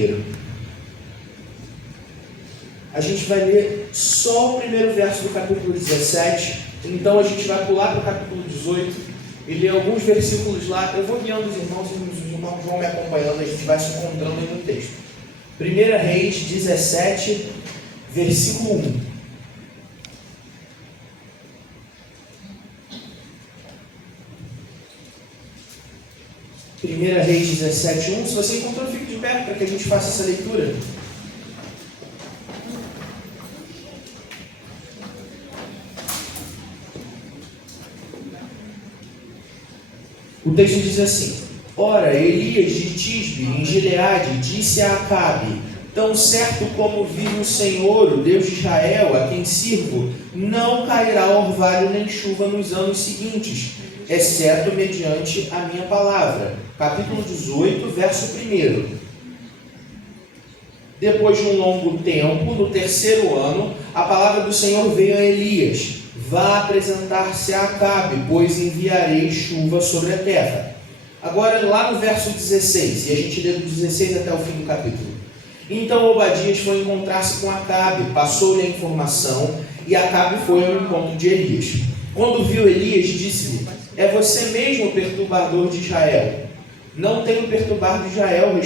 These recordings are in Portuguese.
primeiro. A gente vai ler só o primeiro verso do capítulo 17, então a gente vai pular para o capítulo 18 e ler alguns versículos lá. Eu vou guiando os irmãos e os irmãos vão me acompanhando, a gente vai se encontrando aí no texto. 1 Reis 17, versículo 1. Primeira Reis 17, 1. Se você encontrou, fique de pé para que a gente faça essa leitura. O texto diz assim: Ora, Elias de Tisbe, em Gileade, disse a Acabe: Tão certo como vive o Senhor, o Deus de Israel, a quem sirvo, não cairá orvalho nem chuva nos anos seguintes, exceto mediante a minha palavra. Capítulo 18, verso 1. Depois de um longo tempo, no terceiro ano, a palavra do Senhor veio a Elias: Vá apresentar-se a Acabe, pois enviarei chuva sobre a terra. Agora, lá no verso 16, e a gente lê do 16 até o fim do capítulo. Então Obadias foi encontrar-se com Acabe, passou-lhe a informação, e Acabe foi ao encontro de Elias. Quando viu Elias, disse-lhe: É você mesmo o perturbador de Israel? Não tenho perturbado Israel,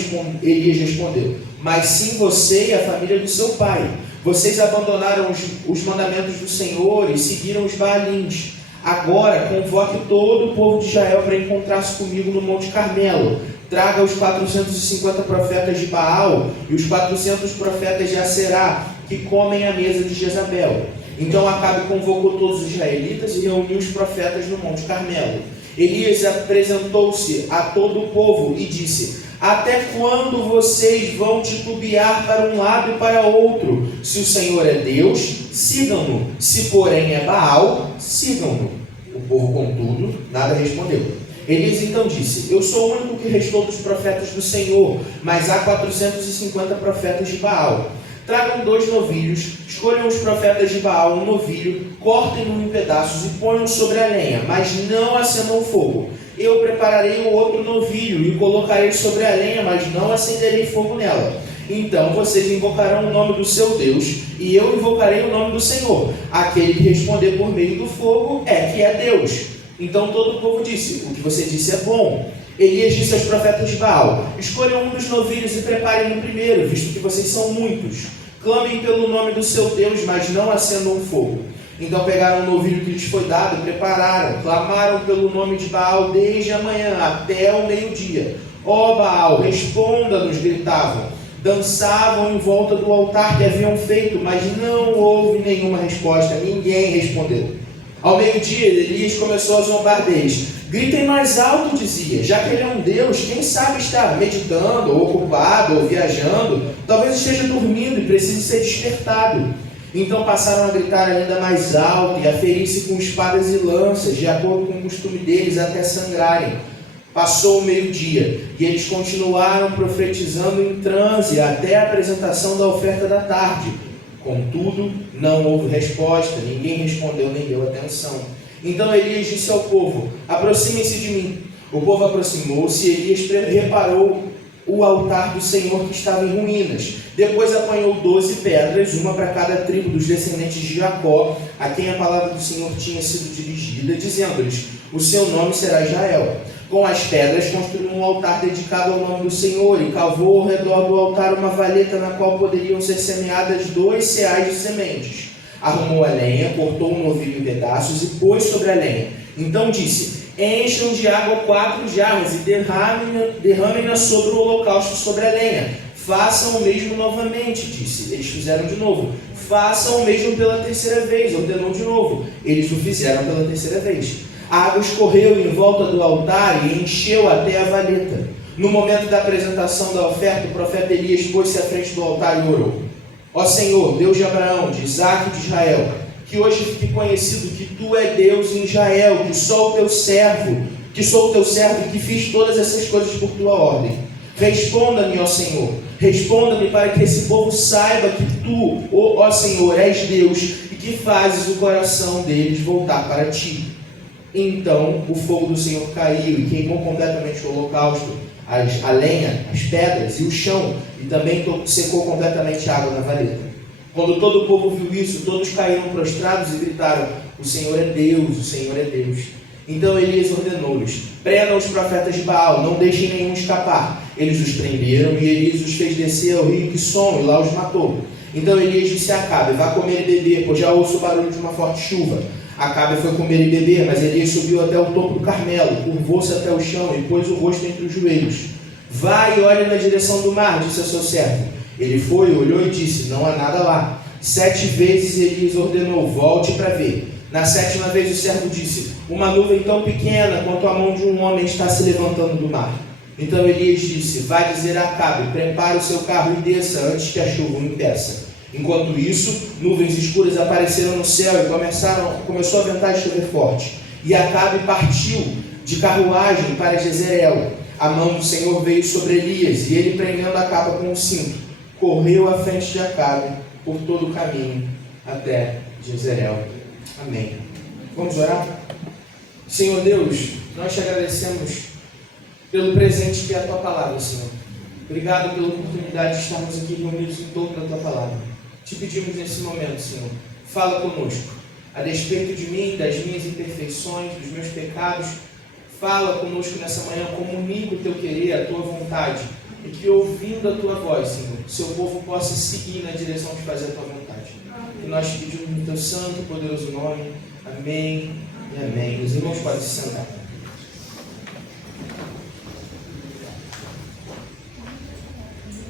Elias respondeu, mas sim você e a família do seu pai. Vocês abandonaram os mandamentos do Senhor e seguiram os Baalins. Agora convoque todo o povo de Israel para encontrar-se comigo no Monte Carmelo. Traga os 450 profetas de Baal e os 400 profetas de Aserá, que comem à mesa de Jezabel. Então Acabe convocou todos os israelitas e reuniu os profetas no Monte Carmelo. Elias apresentou-se a todo o povo e disse: Até quando vocês vão titubear para um lado e para outro? Se o Senhor é Deus, sigam-no. Se porém é Baal, sigam-no. O povo, contudo, nada respondeu. Elias então disse: Eu sou o único que restou dos profetas do Senhor, mas há 450 profetas de Baal. Tragam 2 novilhos, escolham os profetas de Baal um novilho, cortem-no em pedaços e ponham sobre a lenha, mas não acendam fogo. Eu prepararei o outro novilho e o colocarei sobre a lenha, mas não acenderei fogo nela. Então vocês invocarão o nome do seu Deus, e eu invocarei o nome do Senhor. Aquele que responder por meio do fogo é que é Deus. Então todo o povo disse: O que você disse é bom. Elias disse aos profetas de Baal: Escolham um dos novilhos e preparem-no primeiro, visto que vocês são muitos. Clamem pelo nome do seu Deus, mas não acendam fogo. Então pegaram o novilho que lhes foi dado, prepararam, clamaram pelo nome de Baal desde a manhã até o meio-dia. Ó Baal, responda-nos, gritavam. Dançavam em volta do altar que haviam feito, mas não houve nenhuma resposta, ninguém respondeu. Ao meio-dia, Elias começou a zombar deles. Gritem mais alto, dizia, já que ele é um Deus, quem sabe está meditando, ou ocupado, ou viajando, talvez esteja dormindo e precise ser despertado. Então passaram a gritar ainda mais alto e a ferir-se com espadas e lanças, de acordo com o costume deles, até sangrarem. Passou o meio-dia, e eles continuaram profetizando em transe até a apresentação da oferta da tarde. Contudo, não houve resposta, ninguém respondeu nem deu atenção. Então Elias disse ao povo: Aproximem-se de mim. O povo aproximou-se e Elias reparou o altar do Senhor que estava em ruínas. Depois apanhou 12 pedras, uma para cada tribo dos descendentes de Jacó, a quem a palavra do Senhor tinha sido dirigida, dizendo-lhes: O seu nome será Israel. Com as pedras construiu um altar dedicado ao nome do Senhor e cavou ao redor do altar uma valeta na qual poderiam ser semeadas 2 ceais de sementes. Arrumou a lenha, cortou o novilho em pedaços e pôs sobre a lenha. Então disse: Encham de água 4 jarras e derramem-na sobre o holocausto sobre a lenha. Façam o mesmo novamente, disse. Eles fizeram de novo. Façam o mesmo pela terceira vez, ordenou de novo. Eles o fizeram pela terceira vez. A água escorreu em volta do altar e encheu até a valeta. No momento da apresentação da oferta, o profeta Elias pôs-se à frente do altar e orou: Ó Senhor, Deus de Abraão, de Isaque e de Israel, que hoje fique conhecido que Tu é Deus em Israel, que sou o Teu servo e que fiz todas essas coisas por Tua ordem. Responda-me, ó Senhor, responda-me para que esse povo saiba que Tu, ó Senhor, és Deus e que fazes o coração deles voltar para Ti. Então o fogo do Senhor caiu e queimou completamente o holocausto, a lenha, as pedras e o chão, e também secou completamente a água na valeta. Quando todo o povo viu isso, todos caíram prostrados e gritaram: o Senhor é Deus, o Senhor é Deus. Então Elias ordenou-lhes: prendam os profetas de Baal, não deixem nenhum escapar. Eles os prenderam e Elias os fez descer ao rio Quisson e lá os matou. Então Elias disse a Acabe: vá comer e beber, pois já ouço o barulho de uma forte chuva. Acabe foi comer e beber, mas Elias subiu até o topo do Carmelo, curvou-se até o chão e pôs o rosto entre os joelhos. Vá e olhe na direção do mar, disse a seu servo. Ele foi, olhou e disse: não há nada lá. 7 vezes Elias ordenou: volte para ver. Na 7ª vez o servo disse: uma nuvem tão pequena quanto a mão de um homem está se levantando do mar. Então Elias disse: vai dizer a Acabe: prepare o seu carro e desça antes que a chuva o impeça. Enquanto isso, nuvens escuras apareceram no céu e começou a ventar e chover forte. E Acabe partiu de carruagem para Jezreel. A mão do Senhor veio sobre Elias, e ele, prendendo a capa com um cinto, correu à frente de Acabe por todo o caminho até Jezreel. Amém. Vamos orar? Senhor Deus, nós te agradecemos pelo presente que é a tua palavra, Senhor. Obrigado pela oportunidade de estarmos aqui reunidos em torno da tua palavra. Te pedimos nesse momento, Senhor, fala conosco, a despeito de mim, das minhas imperfeições, dos meus pecados. Fala conosco nessa manhã, comunica o teu querer, a tua vontade, e que, ouvindo a tua voz, Senhor, seu povo possa seguir na direção de fazer a tua vontade. E nós te pedimos no teu santo e poderoso nome. Amém e amém. Os irmãos podem se sentar.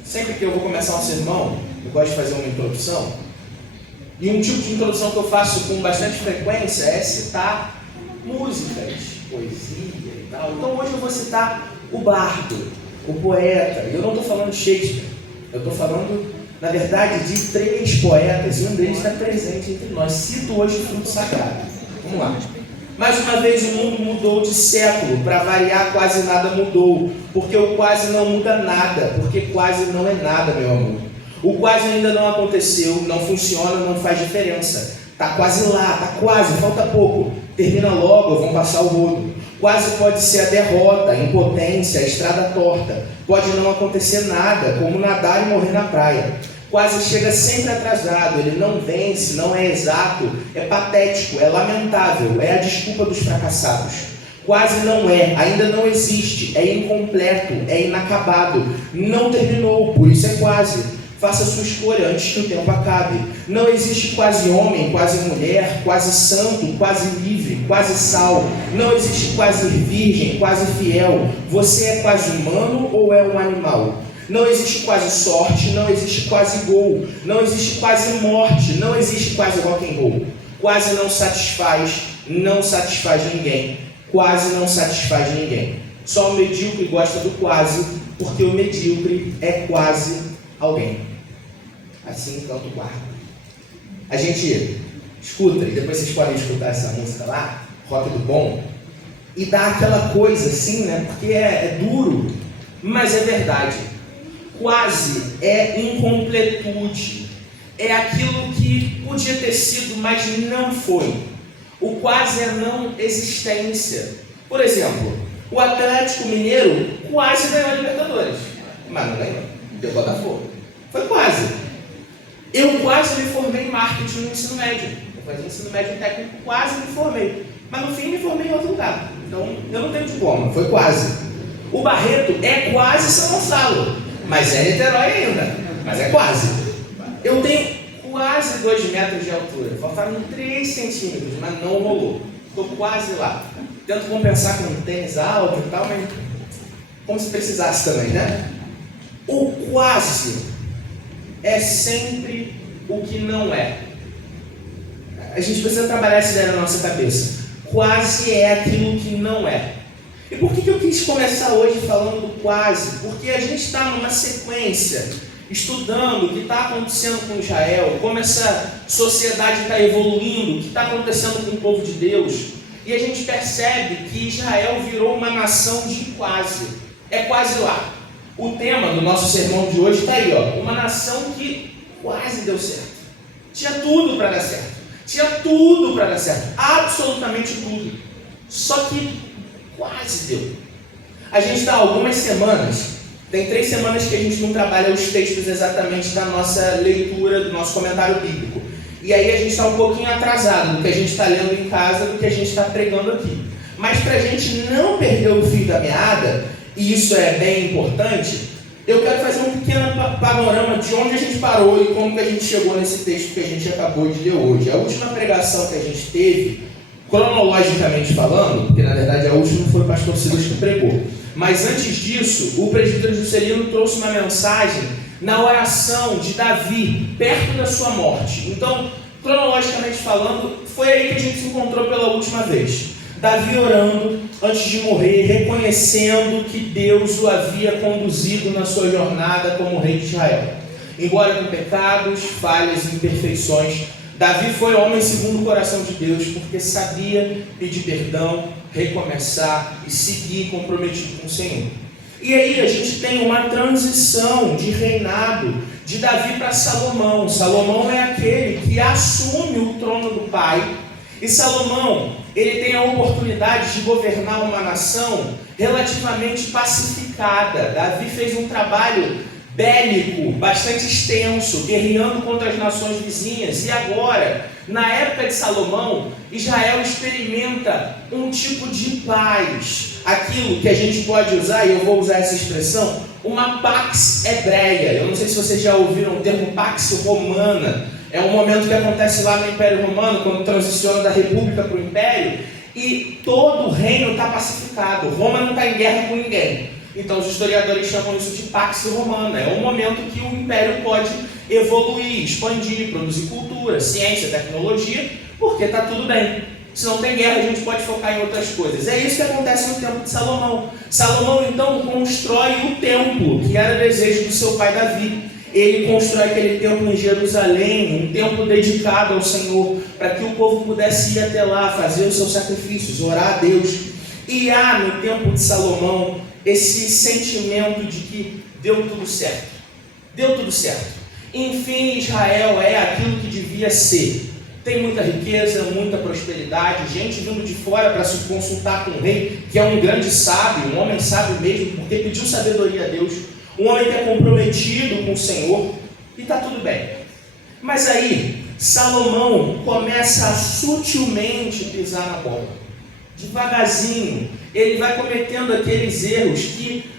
Sempre que eu vou começar um sermão, eu gosto de fazer uma introdução. E um tipo de introdução que eu faço com bastante frequência é citar músicas, poesia e tal. Então hoje eu vou citar o bardo, o poeta. E eu não estou falando de Shakespeare. Eu estou falando, na verdade, de 3 poetas. E um deles está presente entre nós. Cito hoje o Fruto Sagrado. Vamos lá. Mais uma vez o mundo mudou de século. Para variar, quase nada mudou. Porque o quase não muda nada. Porque quase não é nada, meu amor. O quase ainda não aconteceu, não funciona, não faz diferença. Está quase lá, está quase, falta pouco. Termina logo ou vão passar o rodo. Quase pode ser a derrota, a impotência, a estrada torta. Pode não acontecer nada, como nadar e morrer na praia. Quase chega sempre atrasado, ele não vence, não é exato, é patético, é lamentável, é a desculpa dos fracassados. Quase não é, ainda não existe, é incompleto, é inacabado, não terminou, por isso é quase. Faça a sua escolha antes que o tempo acabe. Não existe quase homem, quase mulher, quase santo, quase livre, quase sal. Não existe quase virgem, quase fiel. Você é quase humano ou é um animal? Não existe quase sorte, não existe quase gol. Não existe quase morte, não existe quase rock and roll. Quase não satisfaz ninguém. Quase não satisfaz ninguém. Só o medíocre gosta do quase, porque o medíocre é quase alguém. Assim canta o bardo. A gente escuta, e depois vocês podem escutar essa música lá, Rock do Bom, e dá aquela coisa assim, né? Porque é duro, mas é verdade. Quase é incompletude. É aquilo que podia ter sido, mas não foi. O quase é não existência. Por exemplo, o Atlético Mineiro quase ganhou a Libertadores, mas não ganhou. Deu Botafogo. Foi quase. Eu quase me formei em marketing no ensino médio. Eu fazia ensino médio técnico, quase me formei. Mas no fim me formei em outro lugar. Então eu não tenho diploma, foi quase. O Barreto é quase São Gonçalo, mas é Niterói ainda. Mas é quase. Eu tenho quase 2 metros de altura. Faltaram 3 centímetros, mas não rolou. Estou quase lá. Tento compensar com um tênis alto e tal, mas como se precisasse também, né? O quase é sempre o que não é. A gente precisa trabalhar essa ideia na nossa cabeça. Quase é aquilo que não é. E por que eu quis começar hoje falando do quase? Porque a gente está numa sequência, estudando o que está acontecendo com Israel, como essa sociedade está evoluindo, o que está acontecendo com o povo de Deus. E a gente percebe que Israel virou uma nação de quase. É quase lá. O tema do nosso sermão de hoje está aí, ó. Uma nação que quase deu certo. Tinha tudo para dar certo. Tinha tudo para dar certo. Absolutamente tudo. Só que quase deu. A gente está há algumas semanas, tem 3 semanas que a gente não trabalha os textos exatamente da nossa leitura, do nosso comentário bíblico. E aí a gente está um pouquinho atrasado do que a gente está lendo em casa, do que a gente está pregando aqui. Mas para a gente não perder o fio da meada, e isso é bem importante, eu quero fazer um pequeno panorama de onde a gente parou e como que a gente chegou nesse texto que a gente acabou de ler hoje. A última pregação que a gente teve, cronologicamente falando, porque na verdade a última foi o pastor Silas que pregou, mas antes disso, o presbítero Juscelino trouxe uma mensagem na oração de Davi, perto da sua morte. Então, cronologicamente falando, foi aí que a gente se encontrou pela última vez. Davi orando antes de morrer, reconhecendo que Deus o havia conduzido na sua jornada como rei de Israel. Embora com pecados, falhas e imperfeições, Davi foi homem segundo o coração de Deus, porque sabia pedir perdão, recomeçar e seguir comprometido com o Senhor. E aí a gente tem uma transição de reinado de Davi para Salomão. Salomão é aquele que assume o trono do pai. E Salomão, ele tem a oportunidade de governar uma nação relativamente pacificada. Davi fez um trabalho bélico, bastante extenso, guerreando contra as nações vizinhas. E agora, na época de Salomão, Israel experimenta um tipo de paz. Aquilo que a gente pode usar, e eu vou usar essa expressão, uma pax hebreia. Eu não sei se vocês já ouviram o termo pax romana. É um momento que acontece lá no Império Romano, quando transiciona da República para o Império, e todo o reino está pacificado. Roma não está em guerra com ninguém. Então os historiadores chamam isso de Pax Romana. É um momento que o Império pode evoluir, expandir, produzir cultura, ciência, tecnologia, porque está tudo bem. Se não tem guerra, a gente pode focar em outras coisas. É isso que acontece no tempo de Salomão. Salomão, então, constrói o templo, que era o desejo do seu pai Davi. Ele constrói aquele templo em Jerusalém, um templo dedicado ao Senhor, para que o povo pudesse ir até lá, fazer os seus sacrifícios, orar a Deus. E há no tempo de Salomão esse sentimento de que deu tudo certo. Deu tudo certo. Enfim, Israel é aquilo que devia ser. Tem muita riqueza, muita prosperidade, gente vindo de fora para se consultar com o rei, que é um grande sábio, um homem sábio mesmo, porque pediu sabedoria a Deus. Um homem que é comprometido com o Senhor, e está tudo bem. Mas aí, Salomão começa a sutilmente pisar na bola. Devagarzinho, ele vai cometendo aqueles erros que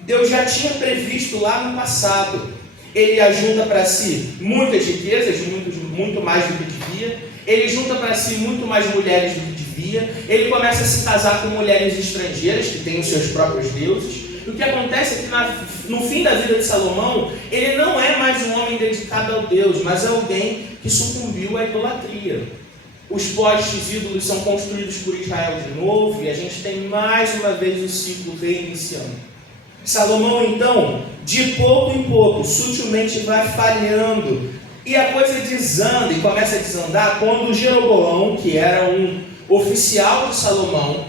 Deus já tinha previsto lá no passado. Ele ajunta para si muitas riquezas, muito mais do que devia. Ele junta para si muito mais mulheres do que devia. Ele começa a se casar com mulheres estrangeiras, que têm os seus próprios deuses. O que acontece é que no fim da vida de Salomão, ele não é mais um homem dedicado ao Deus, mas é alguém que sucumbiu à idolatria. Os postes ídolos são construídos por Israel de novo, e a gente tem mais uma vez o ciclo reiniciando. Salomão, então, de pouco em pouco, sutilmente vai falhando, e a coisa desanda e começa a desandar quando Jeroboão, que era um oficial de Salomão,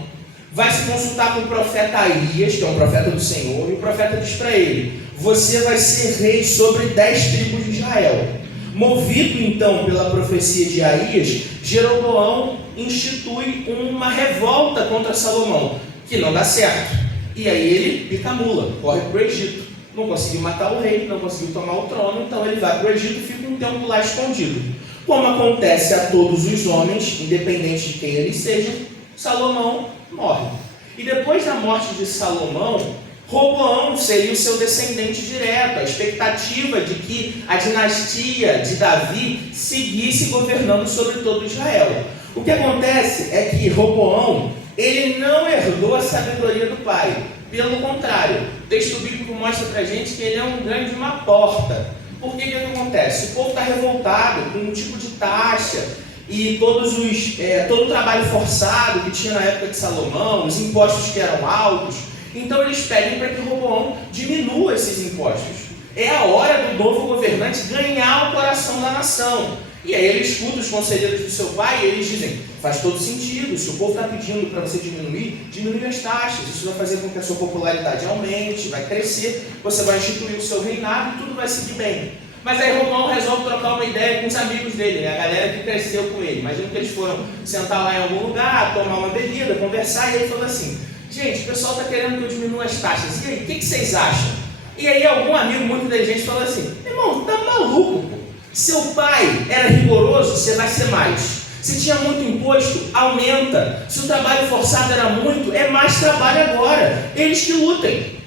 vai se consultar com o profeta Aías, que é um profeta do Senhor, e o profeta diz para ele: você vai ser rei sobre 10 tribos de Israel. Movido então pela profecia de Aías, Jeroboão institui uma revolta contra Salomão, que não dá certo. E aí ele pica a mula, corre para o Egito. Não conseguiu matar o rei, não conseguiu tomar o trono, então ele vai para o Egito e fica um tempo lá escondido. Como acontece a todos os homens, independente de quem eles sejam, Salomão morre. E depois da morte de Salomão, Roboão seria o seu descendente direto. A expectativa de que a dinastia de Davi seguisse governando sobre todo Israel. O que acontece é que Roboão, ele não herdou a sabedoria do pai. Pelo contrário, o texto bíblico mostra para a gente que ele é um grande uma porta. Por que acontece? O povo está revoltado com um tipo de taxa e todo o trabalho forçado que tinha na época de Salomão, os impostos que eram altos. Então eles pedem para que Roboão diminua esses impostos. É a hora do novo governante ganhar o coração da nação. E aí ele escuta os conselheiros do seu pai e eles dizem: faz todo sentido, se o povo está pedindo para você diminuir, diminui as taxas, isso vai fazer com que a sua popularidade aumente, vai crescer, você vai instituir o seu reinado e tudo vai seguir bem. Mas aí Roboão resolve trocar uma ideia com os amigos dele, né? A galera que cresceu com ele. Imagina que eles foram sentar lá em algum lugar, tomar uma bebida, conversar, e ele falou assim: gente, o pessoal está querendo que eu diminua as taxas, e aí, o que vocês acham? E aí algum amigo muito inteligente falou assim, irmão, tá maluco, pô. Seu pai era rigoroso, você vai ser mais. Se tinha muito imposto, aumenta. Se o trabalho forçado era muito, é mais trabalho agora. Eles que lutem.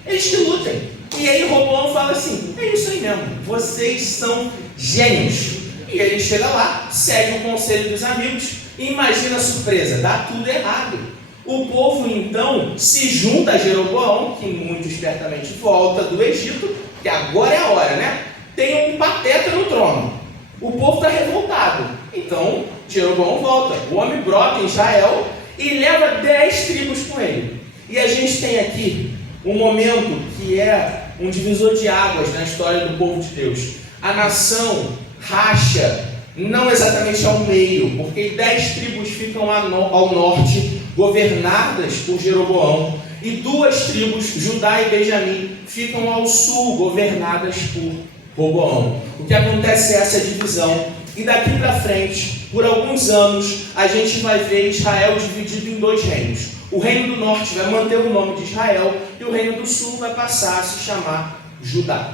E aí Roboão fala assim, é isso aí mesmo, vocês são gênios. E ele chega lá, segue o conselho dos amigos e imagina a surpresa, dá tudo errado. O povo então se junta a Jeroboão, que muito espertamente volta do Egito, que agora é a hora, né? Tem um pateta no trono. O povo está revoltado. Então Jeroboão volta. O homem brota em Israel e leva 10 tribos com ele. E a gente tem aqui um momento que é um divisor de águas na história do povo de Deus. A nação racha, não exatamente ao meio, porque 10 tribos ficam ao norte, governadas por Jeroboão, e 2 tribos, Judá e Benjamim, ficam ao sul, governadas por Roboão. O que acontece é essa divisão, e daqui para frente, por alguns anos, a gente vai ver Israel dividido em 2 reinos. O reino do norte vai manter o nome de Israel, e o reino do sul vai passar a se chamar Judá.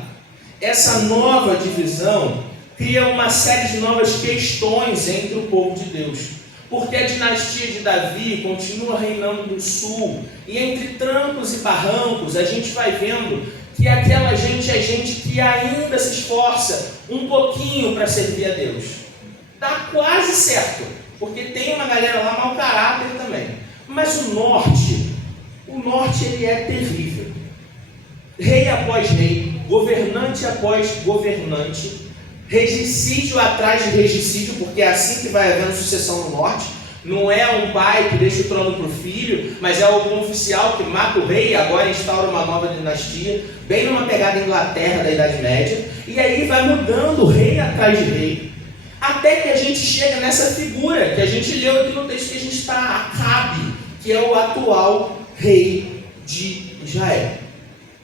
Essa nova divisão cria uma série de novas questões entre o povo de Deus. Porque a dinastia de Davi continua reinando no sul, e entre trancos e barrancos a gente vai vendo que aquela gente é gente que ainda se esforça um pouquinho para servir a Deus. Dá quase certo, porque tem uma galera lá mau caráter também. Mas o norte ele é terrível. Rei após rei, governante após governante, regicídio atrás de regicídio, porque é assim que vai havendo sucessão no norte. Não é um pai que deixa o trono para o filho, mas é algum oficial que mata o rei e agora instaura uma nova dinastia, bem numa pegada Inglaterra da Idade Média, e aí vai mudando rei atrás de rei, até que a gente chega nessa figura que a gente leu aqui no texto que a gente está, Acabe, que é o atual rei de Israel.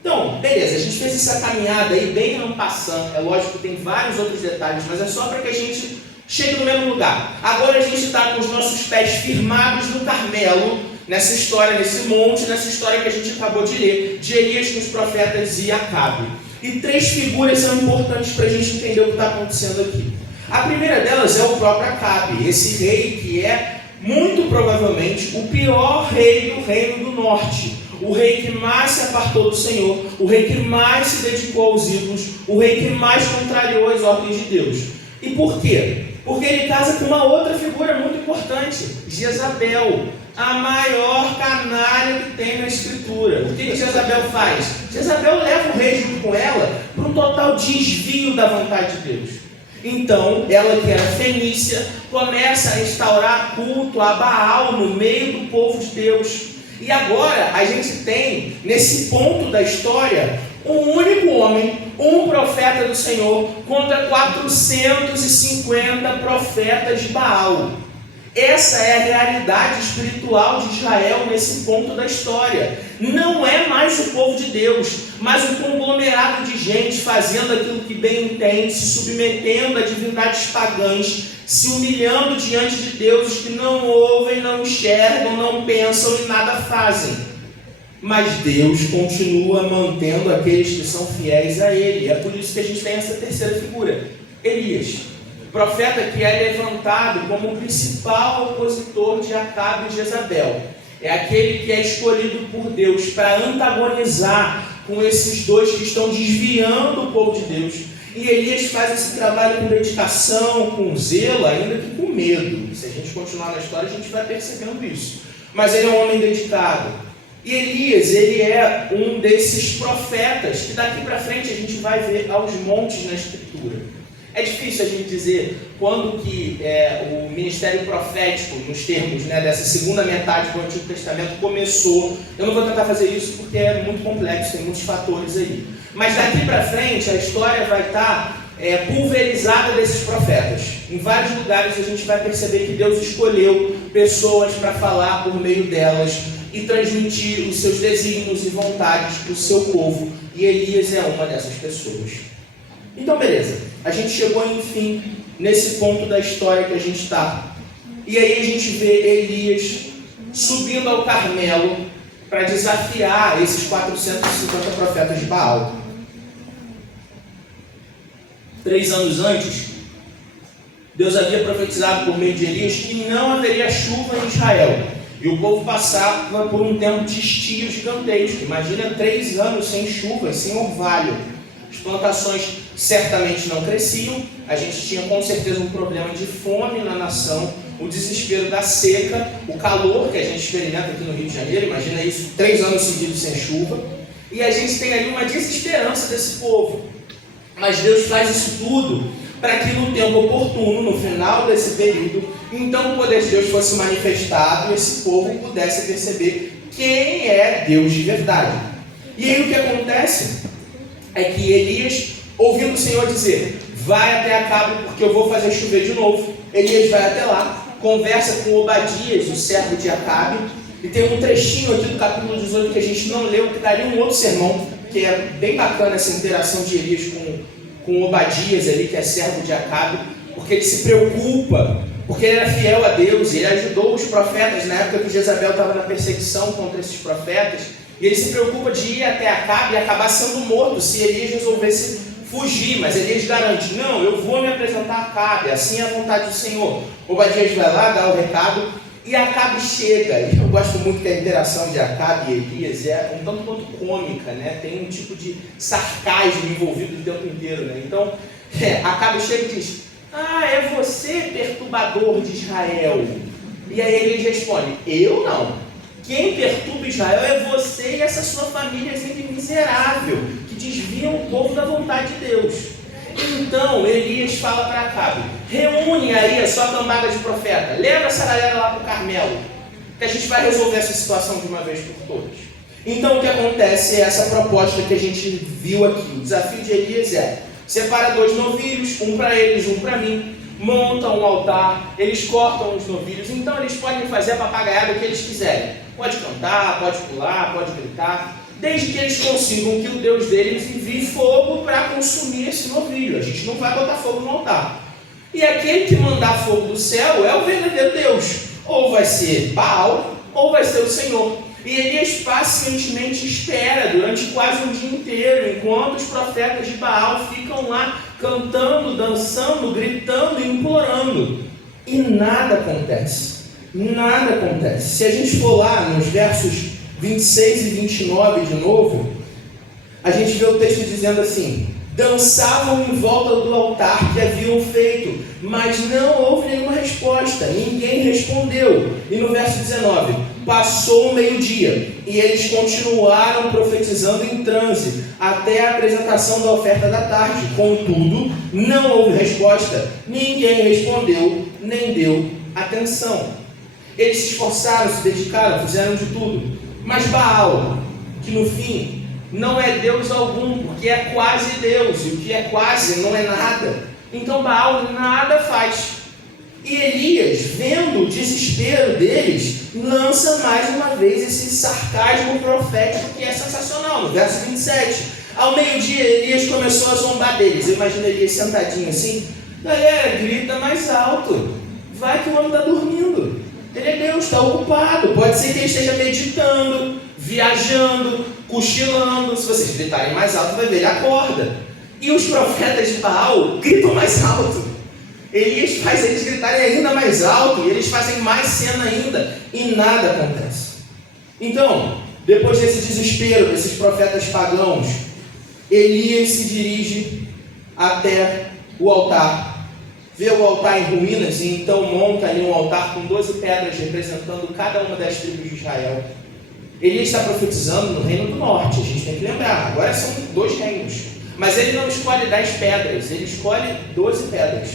Então, beleza, a gente fez essa caminhada aí bem en passant, é lógico que tem vários outros detalhes, mas é só para que a gente chegue no mesmo lugar. Agora a gente está com os nossos pés firmados no Carmelo, nessa história, nesse monte, nessa história que a gente acabou de ler, de Elias com os profetas e Acabe. E 3 figuras são importantes para a gente entender o que está acontecendo aqui. A primeira delas é o próprio Acabe, esse rei que é, muito provavelmente, o pior rei do reino do norte. O rei que mais se apartou do Senhor, o rei que mais se dedicou aos ídolos, o rei que mais contrariou as ordens de Deus. E por quê? Porque ele casa com uma outra figura muito importante, Jezabel, a maior canalha que tem na Escritura. O que Jezabel faz? Jezabel leva o rei junto com ela para um total desvio da vontade de Deus. Então, ela que era fenícia, começa a instaurar culto a Baal no meio do povo de Deus. E agora a gente tem, nesse ponto da história, um único homem, um profeta do Senhor, contra 450 profetas de Baal. Essa é a realidade espiritual de Israel nesse ponto da história. Não é mais o povo de Deus, mas um conglomerado de gente fazendo aquilo que bem entende, se submetendo a divindades pagãs, se humilhando diante de deuses que não ouvem, não enxergam, não pensam e nada fazem. Mas Deus continua mantendo aqueles que são fiéis a Ele. É por isso que a gente tem essa terceira figura, Elias, profeta que é levantado como o principal opositor de Acabe e Jezabel. É aquele que é escolhido por Deus para antagonizar com esses 2 que estão desviando o povo de Deus. E Elias faz esse trabalho com dedicação, com zelo, ainda que com medo. Se a gente continuar na história, a gente vai percebendo isso. Mas ele é um homem dedicado. E Elias, ele é um desses profetas que daqui para frente a gente vai ver aos montes na Escritura. É difícil a gente dizer quando que o ministério profético, nos termos dessa segunda metade do Antigo Testamento, começou. Eu não vou tentar fazer isso porque é muito complexo, tem muitos fatores aí. Mas daqui para frente a história vai estar pulverizada desses profetas. Em vários lugares a gente vai perceber que Deus escolheu pessoas para falar por meio delas e transmitir os seus desígnios e vontades para o seu povo. E Elias é uma dessas pessoas. Então, beleza. A gente chegou, enfim, nesse ponto da história que a gente está. E aí a gente vê Elias subindo ao Carmelo para desafiar esses 450 profetas de Baal. 3 anos antes, Deus havia profetizado por meio de Elias que não haveria chuva em Israel. E o povo passava por um tempo de estio gigantesco. Imagina 3 anos sem chuva, sem orvalho. As plantações certamente não cresciam. A gente tinha com certeza um problema de fome na nação, o desespero da seca, o calor que a gente experimenta aqui no Rio de Janeiro. Imagina isso, 3 anos seguidos sem chuva. E a gente tem ali uma desesperança desse povo. Mas Deus faz isso tudo para que no tempo oportuno, no final desse período, então o poder de Deus fosse manifestado e esse povo pudesse perceber quem é Deus de verdade. E aí o que acontece é que Elias, ouvindo o Senhor dizer, vai até Acabe porque eu vou fazer chover de novo. Elias vai até lá, conversa com Obadias, o servo de Acabe, e tem um trechinho aqui do capítulo 18 que a gente não leu, que daria um outro sermão, que é bem bacana essa interação de Elias com Obadias ali, que é servo de Acabe, porque ele se preocupa, porque ele era fiel a Deus, ele ajudou os profetas na época que Jezabel estava na perseguição contra esses profetas, e ele se preocupa de ir até Acabe e acabar sendo morto se Elias resolvesse fugir, mas Elias garante, não, eu vou me apresentar a Acabe, assim é a vontade do Senhor. Obadias vai lá, dá o recado, e Acabe chega. Eu gosto muito que a interação de Acabe e Elias é um tanto quanto cômica, né? Tem um tipo de sarcasmo envolvido o tempo inteiro, né? Então, Acabe chega e diz, é você, perturbador de Israel. E aí Elias responde, eu não. Quem perturba Israel é você e essa sua família miserável, que desviam o povo da vontade de Deus. Então Elias fala para Acabe, reúne aí a sua cambada de profeta, leva essa galera lá para o Carmelo, que a gente vai resolver essa situação de uma vez por todas. Então o que acontece é essa proposta que a gente viu aqui. O desafio de Elias é, separa 2 novilhos, um para eles, um para mim, montam um altar, eles cortam os novilhos, então eles podem fazer a papagaiada que eles quiserem. Pode cantar, pode pular, pode gritar, desde que eles consigam que o Deus deles envie fogo para consumir esse novilho. A gente não vai botar fogo no altar. E aquele que mandar fogo do céu é o verdadeiro Deus. Ou vai ser Baal, ou vai ser o Senhor. E Elias pacientemente espera durante quase um dia inteiro, enquanto os profetas de Baal ficam lá cantando, dançando, gritando e implorando. E nada acontece. Nada acontece. Se a gente for lá nos versos 26 e 29 de novo, a gente vê o texto dizendo assim, dançavam em volta do altar que haviam feito, mas não houve nenhuma resposta, ninguém respondeu. E no verso 19, passou o meio-dia, e eles continuaram profetizando em transe, até a apresentação da oferta da tarde. Contudo, não houve resposta, ninguém respondeu, nem deu atenção. Eles se esforçaram, se dedicaram, fizeram de tudo. Mas Baal, que no fim não é Deus algum, porque é quase Deus, e o que é quase não é nada. Então Baal nada faz. E Elias, vendo o desespero deles, lança mais uma vez esse sarcasmo profético que é sensacional. No verso 27, ao meio-dia Elias começou a zombar deles. Eu imagino Elias sentadinho assim, galera, grita mais alto, vai que o homem está dormindo. Ele é Deus, está ocupado. Pode ser que ele esteja meditando, viajando, cochilando. Se vocês gritarem mais alto, vai ver, ele acorda. E os profetas de Baal gritam mais alto. Elias faz eles gritarem ainda mais alto, e eles fazem mais cena ainda, e nada acontece. Então, depois desse desespero desses profetas pagãos, Elias se dirige até o altar. Vê o altar em ruínas e então monta ali um altar com 12 pedras representando cada uma das tribos de Israel. Elias está profetizando no reino do norte, a gente tem que lembrar, agora são 2 reinos. Mas ele não escolhe 10 pedras, ele escolhe 12 pedras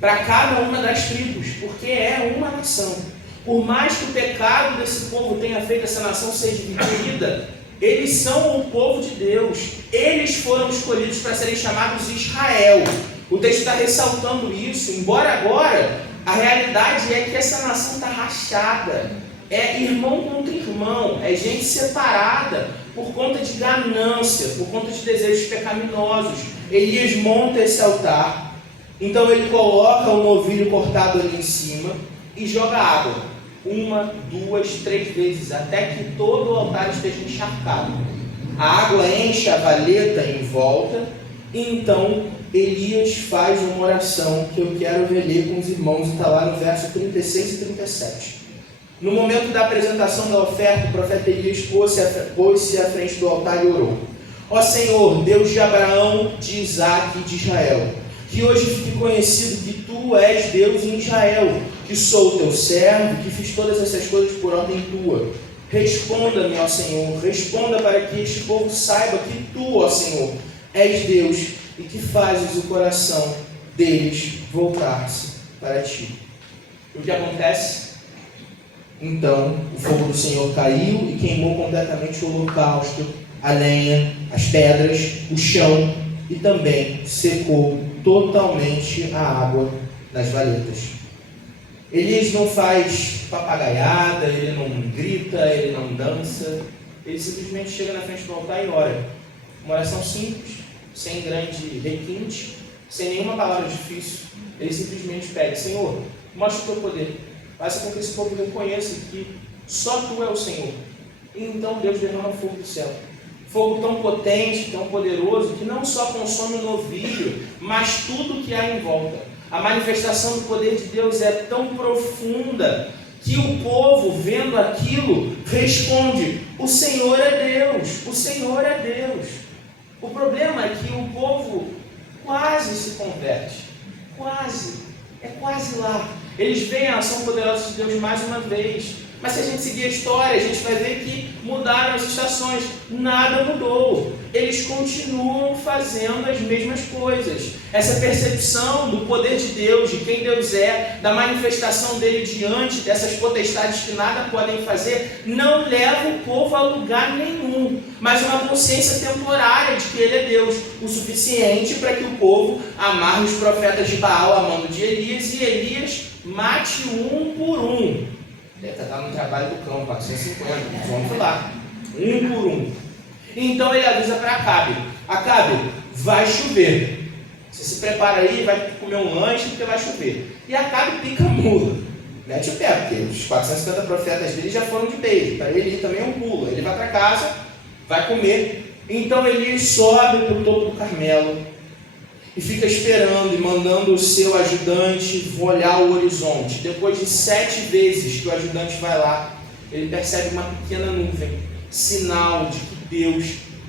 para cada uma das tribos, porque é uma nação. Por mais que o pecado desse povo tenha feito essa nação ser dividida, eles são o povo de Deus, eles foram escolhidos para serem chamados Israel. O texto está ressaltando isso, embora agora a realidade é que essa nação está rachada, é irmão contra irmão, é gente separada por conta de ganância, por conta de desejos pecaminosos. Elias monta esse altar, então ele coloca o novilho cortado ali em cima e joga água. 1, 2, 3 vezes, até que todo o altar esteja encharcado. A água enche a valeta em volta, e então Elias faz uma oração que eu quero reler com os irmãos, e está lá no verso 36 e 37. No momento da apresentação da oferta, o profeta Elias pôs-se à frente do altar e orou: Ó Senhor, Deus de Abraão, de Isaque e de Israel, que hoje fique conhecido que Tu és Deus em Israel, que sou Teu servo, que fiz todas essas coisas por ordem Tua. Responda-me, ó Senhor, responda para que este povo saiba que Tu, ó Senhor, és Deus e que fazes o coração deles voltar-se para Ti. O que acontece? Então o fogo do Senhor caiu e queimou completamente o holocausto, a lenha, as pedras, o chão, e também secou totalmente a água nas valetas. Elias não faz papagaiada, ele não grita, ele não dança, ele simplesmente chega na frente do altar e ora. Uma oração simples, sem grande requinte, sem nenhuma palavra difícil. Ele simplesmente pede: Senhor, mostra o Teu poder, faça com que esse povo reconheça que só Tu é o Senhor. E então Deus derrama fogo do céu. Fogo tão potente, tão poderoso, que não só consome o novilho, mas tudo que há em volta. A manifestação do poder de Deus é tão profunda que o povo, vendo aquilo, responde: o Senhor é Deus, o Senhor é Deus. O problema é que o povo quase se converte, é quase lá. Eles veem a ação poderosa de Deus mais uma vez. Mas se a gente seguir a história, a gente vai ver que mudaram as estações. Nada mudou. Eles continuam fazendo as mesmas coisas. Essa percepção do poder de Deus, de quem Deus é, da manifestação dele diante dessas potestades que nada podem fazer, não leva o povo a lugar nenhum. Mas uma consciência temporária de que ele é Deus, o suficiente para que o povo amarre os profetas de Baal a mando de Elias, e Elias mate um por um. Deve estar no trabalho do cão, 450, vamos lá, um por um. Então ele avisa para Acabe: Acabe, vai chover. Você se prepara aí, vai comer um lanche porque vai chover. E Acabe pica a mula, mete o pé, porque os 450 profetas dele já foram de beijo. Para ele ir também é um pulo. Ele vai para casa, vai comer. Então ele sobe para o topo do Carmelo e fica esperando e mandando o seu ajudante olhar o horizonte. Depois de 7 vezes que o ajudante vai lá, ele percebe uma pequena nuvem, sinal de que Deus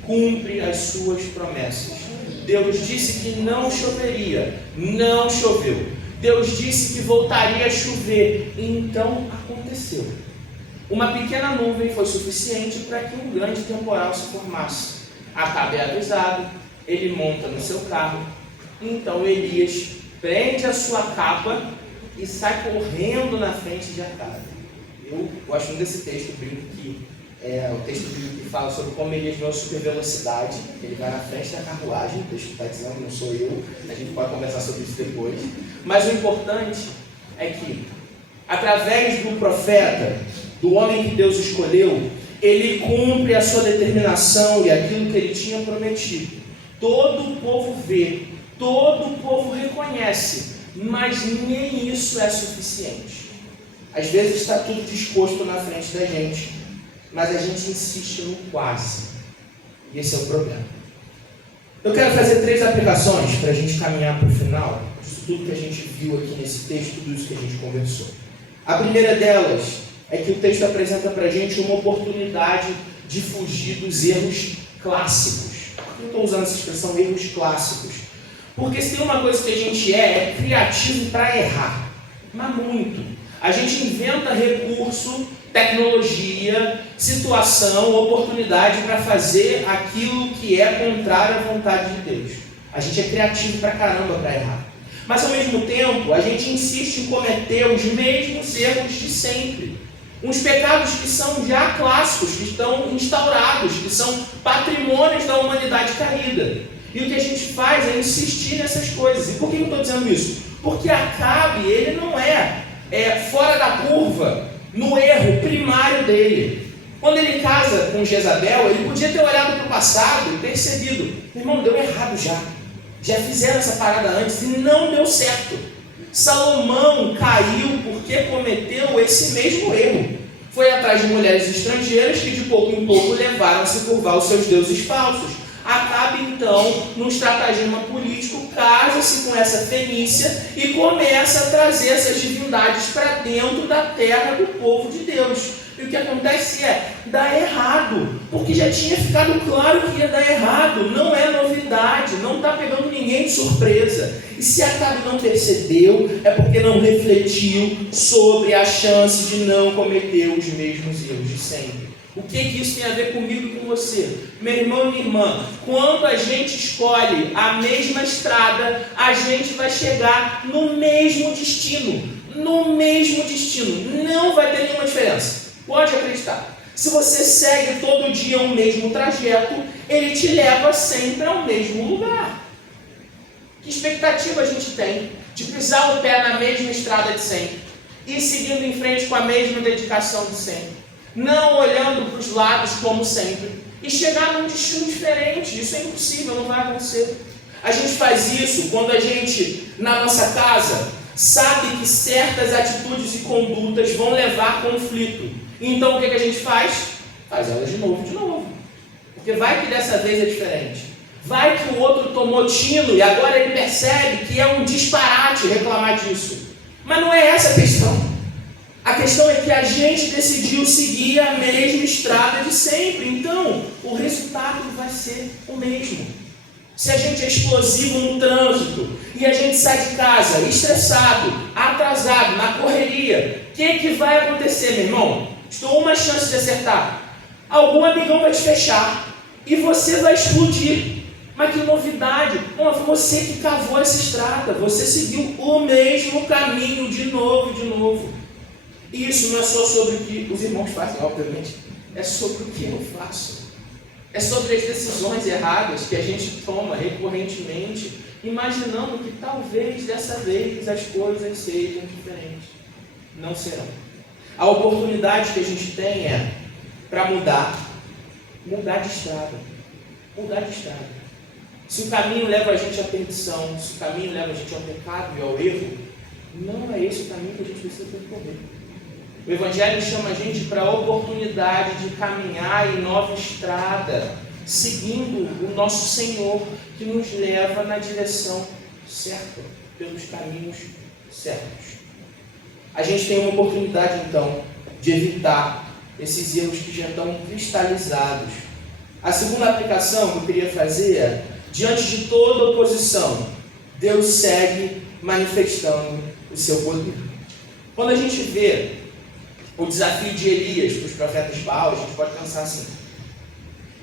cumpre as suas promessas. Deus disse que não choveria, não choveu. Deus disse que voltaria a chover, e então aconteceu. Uma pequena nuvem foi suficiente para que um grande temporal se formasse. Acabe avisado, ele monta no seu carro. Então Elias prende a sua capa e sai correndo na frente de Acabe. Eu gosto muito desse texto bíblico, que é o texto bíblico que fala sobre como Elias ganhou super velocidade. Ele vai na frente da carruagem, o texto está dizendo, não sou eu, a gente pode conversar sobre isso depois. Mas o importante é que, através do profeta, do homem que Deus escolheu, ele cumpre a sua determinação e aquilo que ele tinha prometido. Todo o povo vê, todo o povo reconhece, mas nem isso é suficiente. Às vezes está tudo disposto na frente da gente, mas a gente insiste no quase. E esse é o problema. Eu quero fazer 3 aplicações para a gente caminhar para o final disso tudo que a gente viu aqui nesse texto, tudo isso que a gente conversou. A primeira delas é que o texto apresenta para a gente uma oportunidade de fugir dos erros clássicos. Por que eu estou usando essa expressão, erros clássicos? Porque se tem uma coisa que a gente é criativo para errar, mas muito. A gente inventa recurso, tecnologia, situação, oportunidade para fazer aquilo que é contrário à vontade de Deus. A gente é criativo pra caramba para errar. Mas ao mesmo tempo, a gente insiste em cometer os mesmos erros de sempre. Uns pecados que são já clássicos, que estão instaurados, que são patrimônios da humanidade caída. E o que a gente faz é insistir nessas coisas. E por que eu estou dizendo isso? Porque Acabe, ele não é fora da curva no erro primário dele. Quando ele casa com Jezabel, ele podia ter olhado para o passado e percebido: meu irmão, deu errado já. Já fizeram essa parada antes e não deu certo. Salomão caiu porque cometeu esse mesmo erro. Foi atrás de mulheres estrangeiras que de pouco em pouco levaram a se curvar os seus deuses falsos. Acabe então, num estratagema político, casa-se com essa fenícia e começa a trazer essas divindades para dentro da terra do povo de Deus. E o que acontece dá errado, porque já tinha ficado claro que ia dar errado, não é novidade, não está pegando ninguém de surpresa. E se Acabe não percebeu, é porque não refletiu sobre a chance de não cometer os mesmos erros de sempre. O que isso tem a ver comigo e com você? Meu irmão e minha irmã, quando a gente escolhe a mesma estrada, a gente vai chegar no mesmo destino. No mesmo destino. Não vai ter nenhuma diferença. Pode acreditar. Se você segue todo dia o mesmo trajeto, ele te leva sempre ao mesmo lugar. Que expectativa a gente tem de pisar o pé na mesma estrada de sempre e seguindo em frente com a mesma dedicação de sempre? Não olhando para os lados como sempre e chegar num destino diferente. Isso é impossível, não vai acontecer. A gente faz isso quando a gente, na nossa casa, sabe que certas atitudes e condutas vão levar a conflito. Então o que a gente faz? Faz elas de novo. Porque vai que dessa vez é diferente. Vai que o outro tomou tino e agora ele percebe que é um disparate reclamar disso. Mas não é essa a questão. A questão é que a gente decidiu seguir a mesma estrada de sempre. Então, o resultado vai ser o mesmo. Se a gente é explosivo no trânsito e a gente sai de casa estressado, atrasado, na correria, o que vai acontecer, meu irmão? Estou uma chance de acertar. Algum amigão vai te fechar e você vai explodir. Mas que novidade! Bom, foi você que cavou essa estrada. Você seguiu o mesmo caminho de novo. E isso não é só sobre o que os irmãos fazem, obviamente. É sobre o que eu faço. É sobre as decisões erradas que a gente toma recorrentemente, imaginando que talvez dessa vez as coisas sejam diferentes. Não serão. A oportunidade que a gente tem é para mudar de estrada. Mudar de estrada. Se o caminho leva a gente à perdição, se o caminho leva a gente ao pecado e ao erro, não é esse o caminho que a gente precisa percorrer. O Evangelho chama a gente para a oportunidade de caminhar em nova estrada, seguindo o nosso Senhor, que nos leva na direção certa, pelos caminhos certos. A gente tem uma oportunidade, então, de evitar esses erros que já estão cristalizados. A segunda aplicação que eu queria fazer é, diante de toda oposição, Deus segue manifestando o seu poder. Quando a gente vê o desafio de Elias para os profetas Baal, a gente pode pensar assim: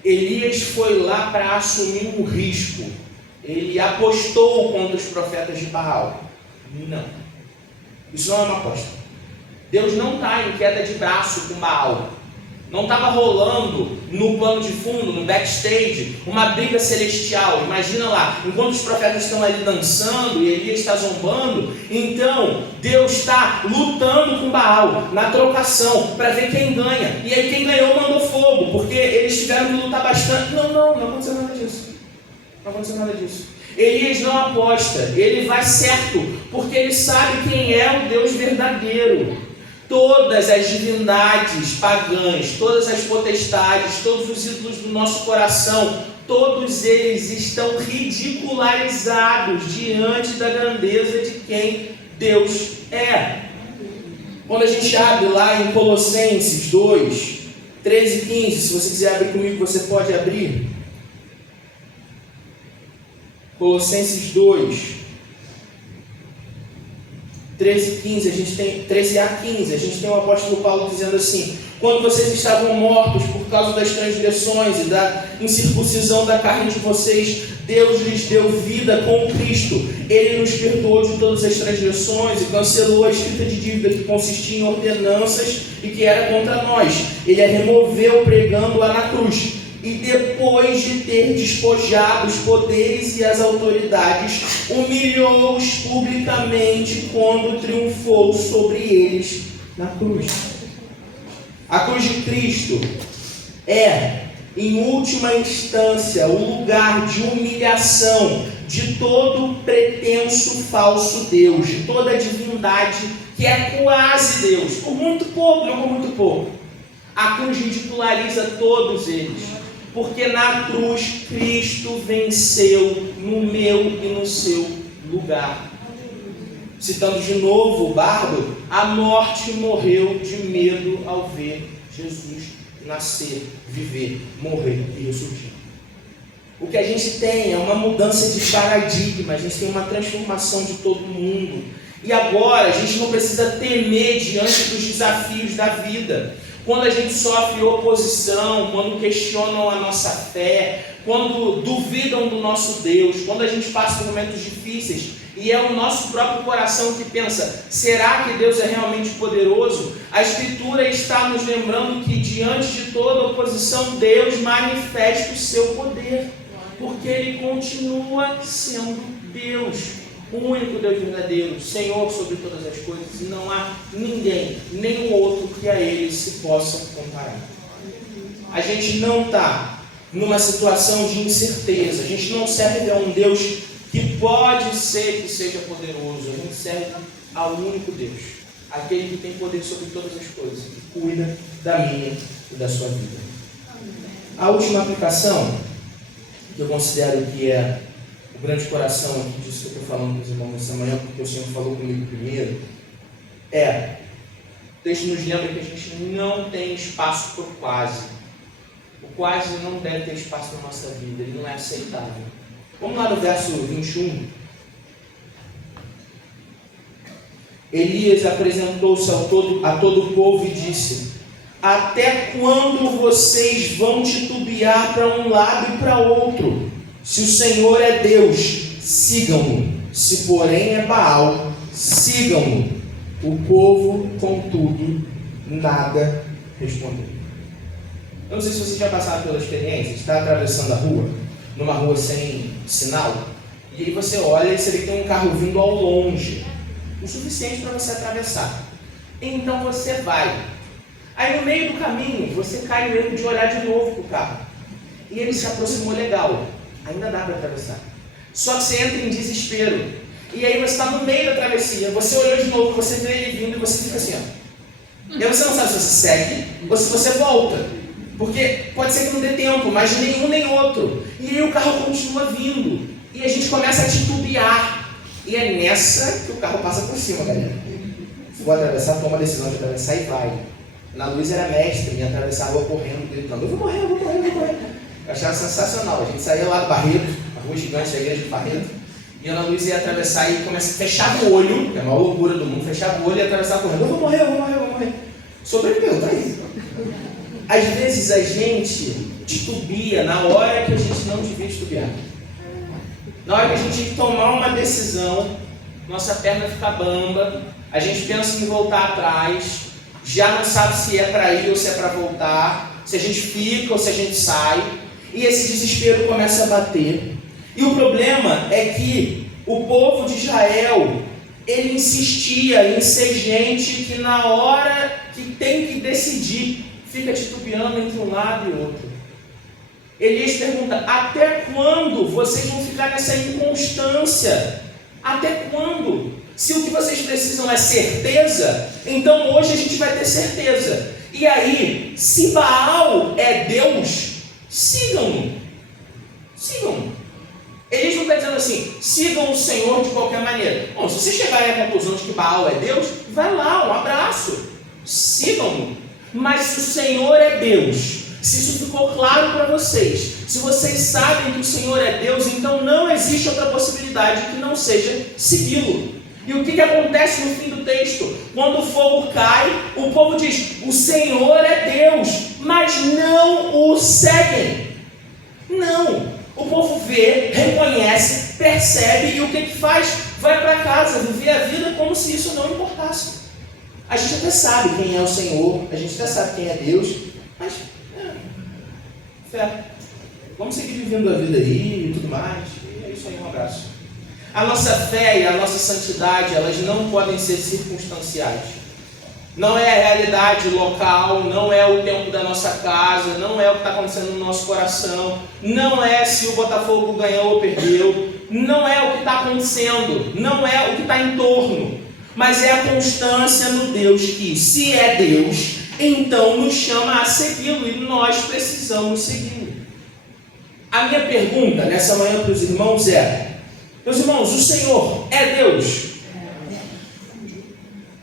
Elias foi lá para assumir um risco. Ele apostou contra os profetas de Baal. Não. Isso não é uma aposta. Deus não está em queda de braço com Baal. Não estava rolando no plano de fundo, no backstage, uma briga celestial. Imagina lá, enquanto os profetas estão ali dançando e Elias está zombando, então Deus está lutando com Baal na trocação para ver quem ganha. E aí quem ganhou mandou fogo, porque eles tiveram que lutar bastante. Não aconteceu nada disso. Não aconteceu nada disso. Elias não aposta, ele vai certo, porque ele sabe quem é o Deus verdadeiro. Todas as divindades pagãs, todas as potestades, todos os ídolos do nosso coração, todos eles estão ridicularizados diante da grandeza de quem Deus é. Quando a gente abre lá em Colossenses 2, 13 e 15, se você quiser abrir comigo, você pode abrir. Colossenses 2, 13 a 15, a gente tem o apóstolo Paulo dizendo assim: quando vocês estavam mortos por causa das transgressões e da incircuncisão da carne de vocês, Deus lhes deu vida com Cristo. Ele nos perdoou de todas as transgressões e cancelou a escrita de dívida que consistia em ordenanças e que era contra nós. Ele a removeu pregando-a na cruz. E depois de ter despojado os poderes e as autoridades, humilhou-os publicamente quando triunfou sobre eles na cruz. A cruz de Cristo é, em última instância, o lugar de humilhação, de todo pretenso falso Deus, de toda divindade que é quase Deus, por muito pouco, não por muito pouco. A cruz ridiculariza todos eles, porque na cruz Cristo venceu no meu e no seu lugar. Citando de novo o Bardo, a morte morreu de medo ao ver Jesus nascer, viver, morrer e ressurgir. O que a gente tem é uma mudança de paradigma, a gente tem uma transformação de todo mundo. E agora a gente não precisa temer diante dos desafios da vida. Quando a gente sofre oposição, quando questionam a nossa fé, quando duvidam do nosso Deus, quando a gente passa por momentos difíceis e é o nosso próprio coração que pensa, será que Deus é realmente poderoso? A Escritura está nos lembrando que diante de toda oposição, Deus manifesta o seu poder, porque Ele continua sendo Deus, o único Deus verdadeiro, Senhor sobre todas as coisas, e não há ninguém, nenhum outro que a Ele se possa comparar. A gente não está numa situação de incerteza, a gente não serve a um Deus que pode ser que seja poderoso, a gente serve ao único Deus, aquele que tem poder sobre todas as coisas, que cuida da minha e da sua vida. A última aplicação, que eu considero que é o grande coração aqui disso que eu estou falando com os irmãos essa manhã, porque o Senhor falou comigo primeiro, o texto nos lembra que a gente não tem espaço para o quase. O quase não deve ter espaço na nossa vida, ele não é aceitável. Vamos lá no verso 21. Elias apresentou-se a todo o povo e disse: até quando vocês vão titubear para um lado e para outro? Se o Senhor é Deus, sigam-no. Se porém é Baal, sigam-no. O povo, contudo, nada respondeu. Eu não sei se vocês já passaram pela experiência de estar atravessando a rua, numa rua sem sinal, e aí você olha e você vê que tem um carro vindo ao longe, o suficiente para você atravessar. Então você vai. Aí no meio do caminho, você cai no erro de olhar de novo para o carro. E ele se aproximou legal. Ainda dá para atravessar. Só que você entra em desespero. E aí você está no meio da travessia, você olhou de novo, você vê ele vindo e você fica assim, ó. E aí você não sabe se você segue ou se você volta. Porque pode ser que não dê tempo, mas nenhum nem outro. E aí o carro continua vindo. E a gente começa a titubear. E é nessa que o carro passa por cima, galera. Se for atravessar, toma a decisão de atravessar e vai. Na Luz era mestre em atravessar a rua correndo, gritando: eu vou morrer, eu vou morrer, eu vou morrer. Eu achava sensacional. A gente saía lá do Barreto, a rua gigante da igreja de Barreto, e a Ana Luísa ia atravessar e começa a fechar o olho, que é a maior loucura do mundo, fechar o olho e atravessar correndo. Eu vou morrer, eu vou morrer, eu vou morrer. Sobreviveu, tá aí. Às vezes a gente titubia na hora que a gente não devia titubear. Na hora que a gente tinha que tomar uma decisão, nossa perna fica bamba, a gente pensa em voltar atrás, já não sabe se é para ir ou se é para voltar, se a gente fica ou se a gente sai, e esse desespero começa a bater. E o problema é que o povo de Israel, ele insistia em ser gente que na hora que tem que decidir, fica titubeando entre um lado e outro. Elias pergunta: até quando vocês vão ficar nessa inconstância? Até quando? Se o que vocês precisam é certeza, então hoje a gente vai ter certeza. E aí, se Baal é Deus, sigam-no. Sigam-no. Eles não estão dizendo assim: sigam o Senhor de qualquer maneira. Bom, se vocês chegarem à conclusão de que Baal é Deus, vai lá, um abraço. Sigam-no. Mas se o Senhor é Deus, se isso ficou claro para vocês, se vocês sabem que o Senhor é Deus, então não existe outra possibilidade que não seja segui-lo. E o que acontece no fim do texto? Quando o fogo cai, o povo diz: o Senhor é Deus, mas não o seguem. Não. O povo vê, reconhece, percebe e o que faz? Vai para casa, viver a vida como se isso não importasse. A gente até sabe quem é o Senhor, a gente até sabe quem é Deus, mas fé. Vamos seguir vivendo a vida aí e tudo mais. E é isso aí, um abraço. A nossa fé e a nossa santidade, elas não podem ser circunstanciais. Não é a realidade local, não é o tempo da nossa casa, não é o que está acontecendo no nosso coração, não é se o Botafogo ganhou ou perdeu, não é o que está acontecendo, não é o que está em torno, mas é a constância no Deus que, se é Deus, então nos chama a segui-lo e nós precisamos segui-lo. A minha pergunta nessa manhã para os irmãos é: meus irmãos, o Senhor é Deus?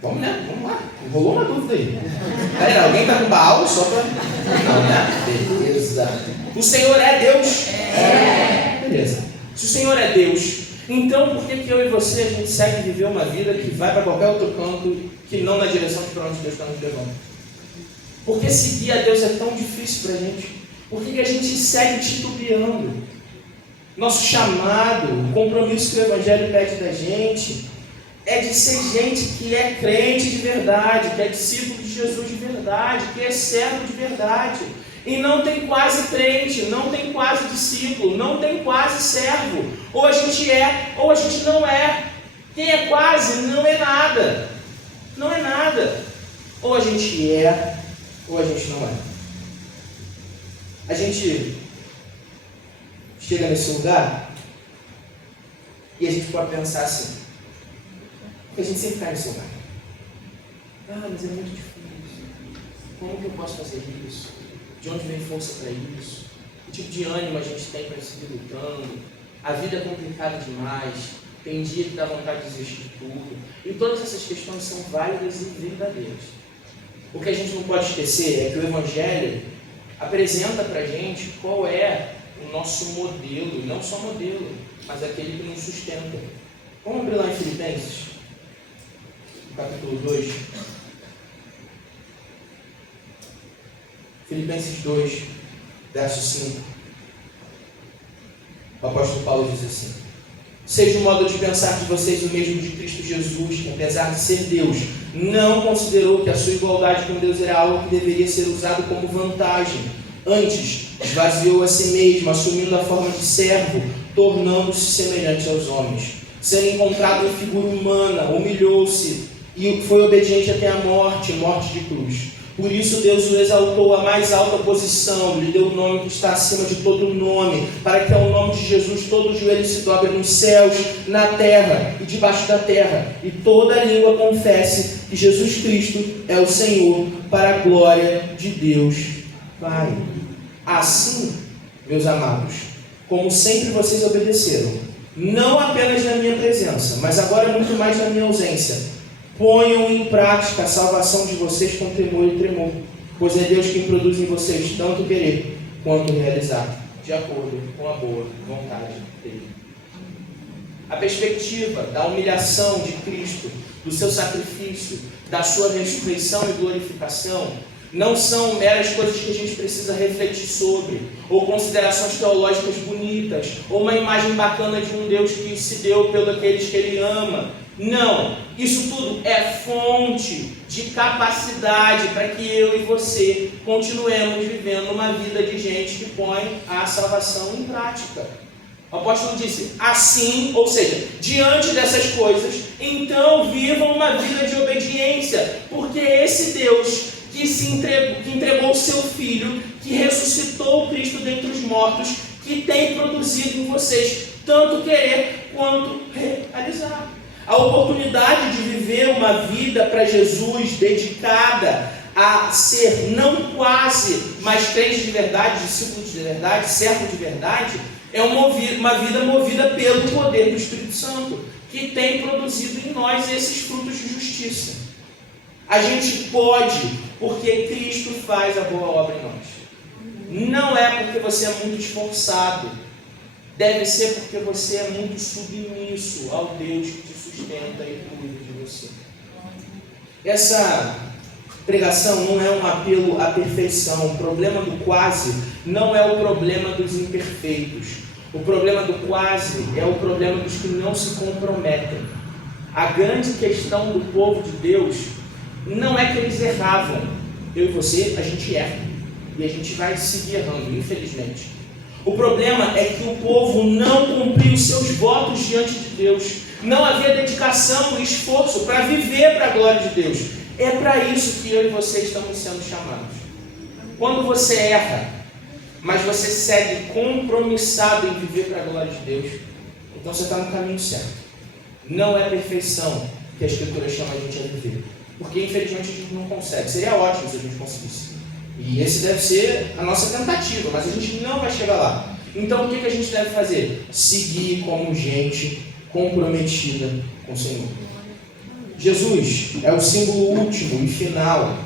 Vamos lá, rolou uma dúvida aí. Galera, alguém está com Baal só para... Não, né? Beleza. O Senhor é Deus? É. Beleza. Se o Senhor é Deus, então por que eu e você, a gente segue viver uma vida que vai para qualquer outro canto, que não na direção para onde Deus está nos levando? Por que seguir a Deus é tão difícil para a gente? Por que a gente segue titubeando? Nosso chamado, o compromisso que o Evangelho pede da gente, é de ser gente que é crente de verdade, que é discípulo de Jesus de verdade, que é servo de verdade. E não tem quase crente, não tem quase discípulo, não tem quase servo. Ou a gente é, ou a gente não é. Quem é quase não é nada. Não é nada. Ou a gente é, ou a gente não é. A gente chega nesse lugar e a gente pode pensar assim, porque a gente sempre cai nesse lugar. Mas é muito difícil. Como que eu posso fazer isso? De onde vem força para isso? Que tipo de ânimo a gente tem para seguir lutando? A vida é complicada demais. Tem dia que dá vontade de desistir de tudo. E todas essas questões são válidas e verdadeiras. O que a gente não pode esquecer é que o Evangelho apresenta para a gente qual é o nosso modelo. E não só modelo, mas aquele que nos sustenta. Vamos abrir lá em Filipenses, capítulo 2. Filipenses 2, verso 5. O apóstolo Paulo diz assim: seja o modo de pensar de vocês o mesmo de Cristo Jesus, que apesar de ser Deus, não considerou que a sua igualdade com Deus era algo que deveria ser usado como vantagem. Antes, esvaziou a si mesmo, assumindo a forma de servo, tornando-se semelhante aos homens. Sendo encontrado em figura humana, humilhou-se e foi obediente até a morte, morte de cruz. Por isso Deus o exaltou à mais alta posição, lhe deu o nome que está acima de todo nome, para que ao nome de Jesus todo joelho se dobre nos céus, na terra e debaixo da terra, e toda língua confesse que Jesus Cristo é o Senhor, para a glória de Deus Pai. Assim, meus amados, como sempre vocês obedeceram, não apenas na minha presença, mas agora muito mais na minha ausência, ponham em prática a salvação de vocês com temor e tremor, pois é Deus quem produz em vocês tanto querer quanto realizar, de acordo com a boa vontade dele. A perspectiva da humilhação de Cristo, do seu sacrifício, da sua ressurreição e glorificação, não são meras coisas que a gente precisa refletir sobre, ou considerações teológicas bonitas, ou uma imagem bacana de um Deus que se deu pelos aqueles que Ele ama. Não, isso tudo é fonte de capacidade para que eu e você continuemos vivendo uma vida de gente que põe a salvação em prática. O apóstolo disse, assim, ou seja, diante dessas coisas, então vivam uma vida de obediência, porque esse Deus que entregou o seu Filho, que ressuscitou o Cristo dentre os mortos, que tem produzido em vocês tanto querer quanto realizar. A oportunidade de viver uma vida para Jesus, dedicada a ser não quase, mas crente de verdade, discípulo de verdade, servo de verdade, é uma vida movida pelo poder do Espírito Santo, que tem produzido em nós esses frutos de justiça. A gente pode, porque Cristo faz a boa obra em nós. Não é porque você é muito esforçado, deve ser porque você é muito submisso ao Deus que te sustenta e cuida de você. Essa pregação não é um apelo à perfeição. O problema do quase não é o problema dos imperfeitos. O problema do quase é o problema dos que não se comprometem. A grande questão do povo de Deus não é que eles erravam. Eu e você, a gente erra. E a gente vai seguir errando, infelizmente. O problema é que o povo não cumpriu seus votos diante de Deus. Não havia dedicação e esforço para viver para a glória de Deus. É para isso que eu e você estamos sendo chamados. Quando você erra, mas você segue compromissado em viver para a glória de Deus, então você está no caminho certo. Não é a perfeição que a Escritura chama a gente a viver, porque infelizmente a gente não consegue. Seria ótimo se a gente conseguisse. E esse deve ser a nossa tentativa, mas a gente não vai chegar lá. Então o que a gente deve fazer? Seguir como gente comprometida com o Senhor. Jesus é o símbolo último e final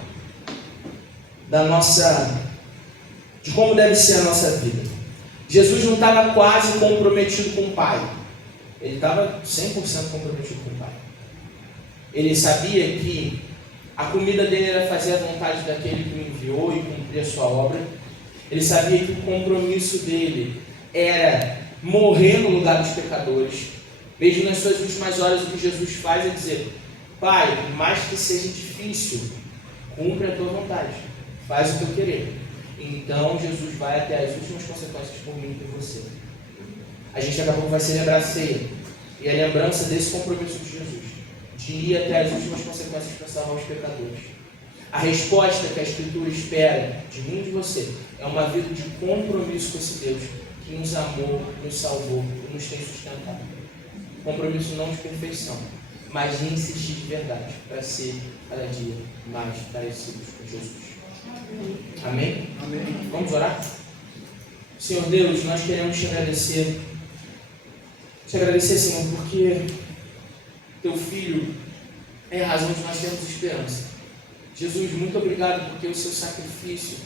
de como deve ser a nossa vida. Jesus não estava quase comprometido com o Pai. Ele estava 100% comprometido com o Pai. Ele sabia que a comida dele era fazer a vontade daquele que o enviou e cumprir a sua obra. Ele sabia que o compromisso dele era morrer no lugar dos pecadores. Mesmo nas suas últimas horas, o que Jesus faz é dizer: Pai, por mais que seja difícil, cumpre a tua vontade, faz o teu querer. Então Jesus vai até as últimas consequências por mim e por você. A gente daqui a pouco vai celebrar a ceia, e a lembrança desse compromisso de Jesus, de ir até as últimas consequências para salvar os pecadores. A resposta que a Escritura espera de mim e de você é uma vida de compromisso com esse Deus que nos amou, nos salvou e nos tem sustentado. Compromisso não de perfeição, mas de insistir de verdade para ser cada dia mais parecidos com Jesus. Amém? Amém. Vamos orar? Senhor Deus, nós queremos te agradecer. Te agradecer, Senhor, porque teu Filho é a razão de nós termos esperança. Jesus, muito obrigado porque o seu sacrifício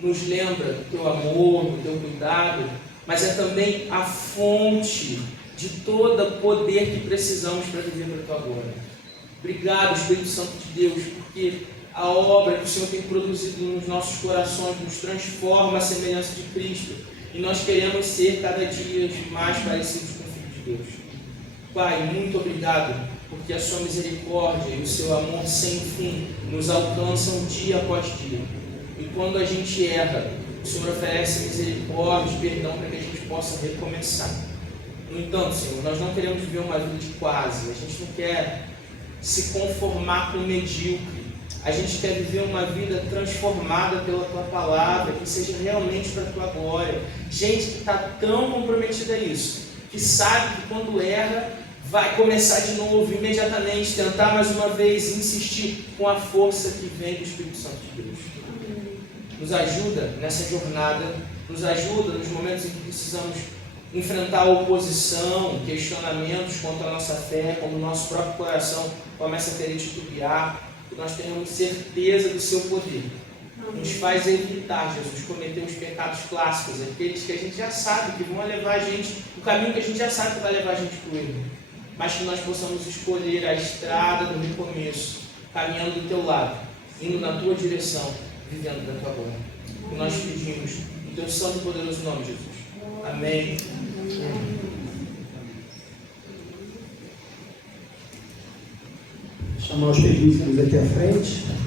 nos lembra do teu amor, do teu cuidado, mas é também a fonte de todo poder que precisamos para viver para a tua glória. Obrigado, Espírito Santo de Deus, porque a obra que o Senhor tem produzido nos nossos corações nos transforma à semelhança de Cristo, e nós queremos ser cada dia mais parecidos com o Filho de Deus. Pai, muito obrigado, porque a sua misericórdia e o seu amor sem fim nos alcançam dia após dia. E quando a gente erra, o Senhor oferece misericórdia e perdão para que a gente possa recomeçar. No entanto, Senhor, nós não queremos viver uma vida de quase, a gente não quer se conformar com o medíocre. A gente quer viver uma vida transformada pela tua palavra, que seja realmente para a tua glória. Gente que está tão comprometida a isso, que sabe que quando erra, vai começar de novo, imediatamente, tentar mais uma vez, insistir com a força que vem do Espírito Santo de Deus. Nos ajuda nessa jornada, nos ajuda nos momentos em que precisamos enfrentar oposição, questionamentos contra a nossa fé, quando o nosso próprio coração começa a querer titubear, que nós tenhamos certeza do seu poder. Nos faz evitar, Jesus, cometer os pecados clássicos, aqueles que a gente já sabe que vão levar a gente, o caminho que a gente já sabe que vai levar a gente para o erro, mas que nós possamos escolher a estrada do recomeço, caminhando do teu lado, indo na tua direção, vivendo da tua glória. Que nós pedimos no teu santo e poderoso nome, Jesus. Amém. Chamar os pequenos aqui à frente.